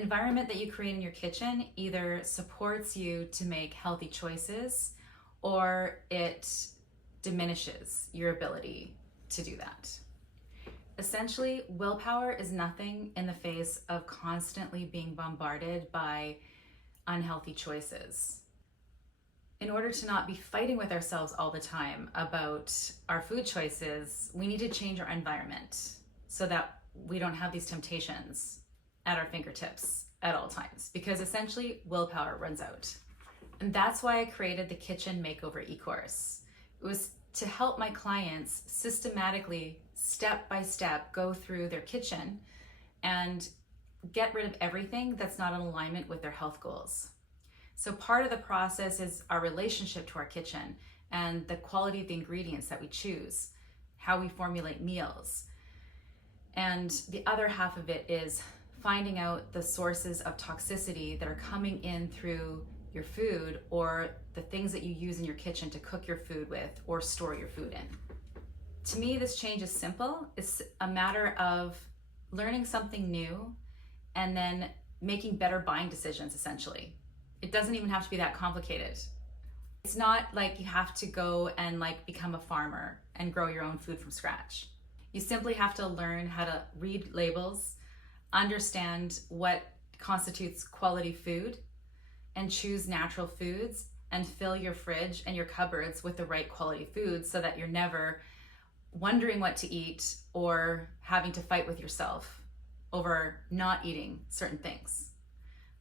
environment that you create in your kitchen either supports you to make healthy choices or it diminishes your ability to do that. Essentially, willpower is nothing in the face of constantly being bombarded by unhealthy choices. In order to not be fighting with ourselves all the time about our food choices, we need to change our environment so that we don't have these temptations at our fingertips at all times, because essentially willpower runs out. And that's why I created the Kitchen Makeover e-course. It was to help my clients systematically, step by step, go through their kitchen and get rid of everything that's not in alignment with their health goals. So part of the process is our relationship to our kitchen and the quality of the ingredients that we choose, how we formulate meals. And the other half of it is finding out the sources of toxicity that are coming in through your food or the things that you use in your kitchen to cook your food with or store your food in. To me, this change is simple. It's a matter of learning something new and then making better buying decisions, essentially. It doesn't even have to be that complicated. It's not like you have to go and become a farmer and grow your own food from scratch. You simply have to learn how to read labels, understand what constitutes quality food, and choose natural foods and fill your fridge and your cupboards with the right quality foods so that you're never wondering what to eat or having to fight with yourself over not eating certain things.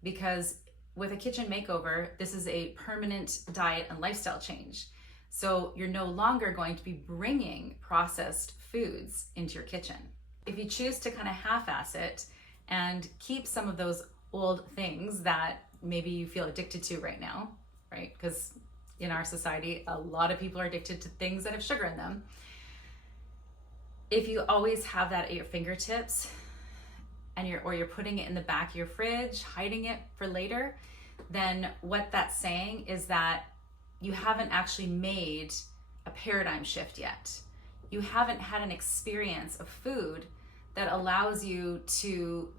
Because with a kitchen makeover, this is a permanent diet and lifestyle change. So you're no longer going to be bringing processed foods into your kitchen. If you choose to kind of half-ass it and keep some of those old things that maybe you feel addicted to right now, right? Because in our society, a lot of people are addicted to things that have sugar in them. If you always have that at your fingertips and you're putting it in the back of your fridge, hiding it for later, then what that's saying is that you haven't actually made a paradigm shift yet. You haven't had an experience of food that allows you to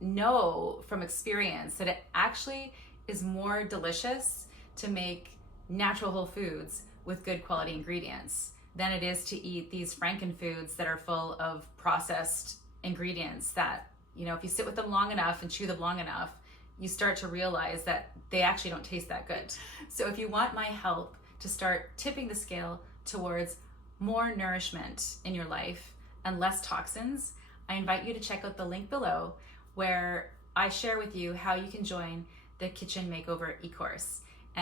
know from experience that it actually is more delicious to make natural whole foods with good quality ingredients than it is to eat these frankenfoods that are full of processed ingredients that, if you sit with them long enough and chew them long enough, you start to realize that they actually don't taste that good. So if you want my help to start tipping the scale towards more nourishment in your life and less toxins, I invite you to check out the link below where I share with you how you can join the Kitchen Makeover e-course.